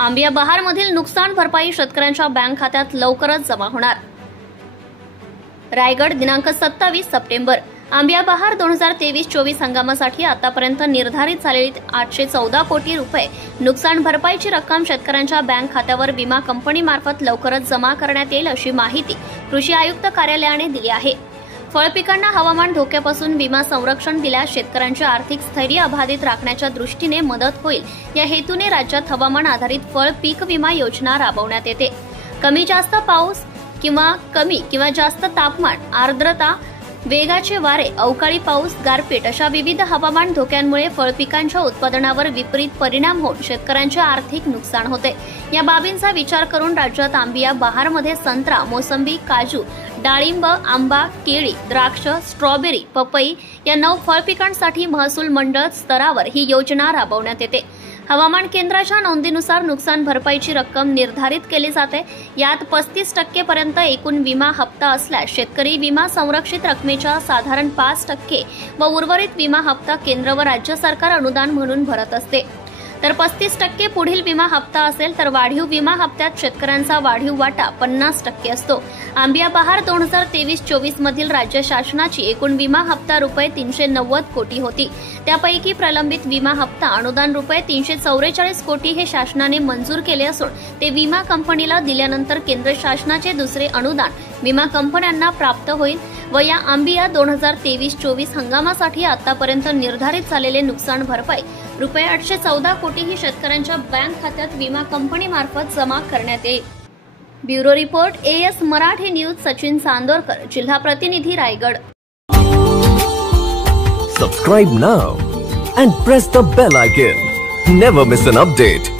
आंबिया बहारमधील नुकसान भरपाई शेतकऱ्यांच्या बँक खात्यात लवकरच जमा होणार। रायगड दिनांक 27 सप्टेंबर। आंबिया बहार 2023-24 हंगामासाठी आतापर्यंत निर्धारित झालेली 814 कोटी रुपये नुकसान भरपाईची रक्कम शेतकऱ्यांच्या बँक खात्यावर विमा कंपनीमार्फत लवकरच जमा करण्यात येईल अशी माहिती कृषी आयुक्त कार्यालयाने दिली आहे। फळपिकांना हवामान धोक्यापासून विमा संरक्षण दिल्यास शेतकऱ्यांचे आर्थिक स्थैर्य अबाधित राखण्याच्या दृष्टीने मदत होईल। या हेतूने राज्यात हवामान आधारित फळ पीक विमा योजना राबवण्यात येते। कमी जास्त पाऊस किंवा कमी किंवा जास्त तापमान, आर्द्रता, वेगाचे वारे, अवकाळी पाऊस, गारपीट अशा विविध हवामान धोक्यांमुळे फळपिकांच्या उत्पादनावर विपरीत परिणाम होऊन शेतकऱ्यांचे आर्थिक नुकसान होते। या बाबींचा विचार करून राज्यात आंबिया बहारमध्ये संत्रा, मोसंबी, काजू, डाळिंब, आंबा, केळी, द्राक्ष, स्ट्रॉबेरी, पपई या 9 फळपिकांसाठी महसूल मंडळ स्तरावर ही योजना राबवण्यात येते। हवामान केंद्राच्या नोंदीनुसार नुकसान भरपाईची रक्कम निर्धारित केली जाते। यात 35% पर्यंत एकूण विमा हप्ता असल्यास शेतकरी विमा संरक्षित रकमेच्या साधारण 5% व उर्वरित विमा हप्ता केंद्र व राज्य सरकार अनुदान म्हणून भरत असते। तर 35% पुढील विमा हप्ता असेल तर वाढीव विमा हप्त्यात शेतकऱ्यांचा वाढीव वाटा 50% असतो। आंबिया बहार 2023-24 मधील राज्य शासनाची एकूण विमा हप्ता रुपये 390 कोटी होती। त्यापैकी प्रलंबित विमा हप्ता अनुदान रुपये 344 कोटी हे शासनाने मंजूर केले असून ते विमा कंपनीला दिल्यानंतर केंद्र शासनाचे दुसरे अनुदान विमा कंपन्यांना प्राप्त होईल व या आंबिया 2023-24 हंगामासाठी आतापर्यंत निर्धारित झालेले नुकसान भरपाई रुपये 814 कोटी ही शेतकऱ्यांच्या बँक खात्यात विमा कंपनीमार्फत जमा करण्यात येईल। Bureau report AS Marathi news. Sachin Chandorkar, जिल्हा प्रतिनिधी, Raigad. Subscribe now and press the bell icon. Never miss an update.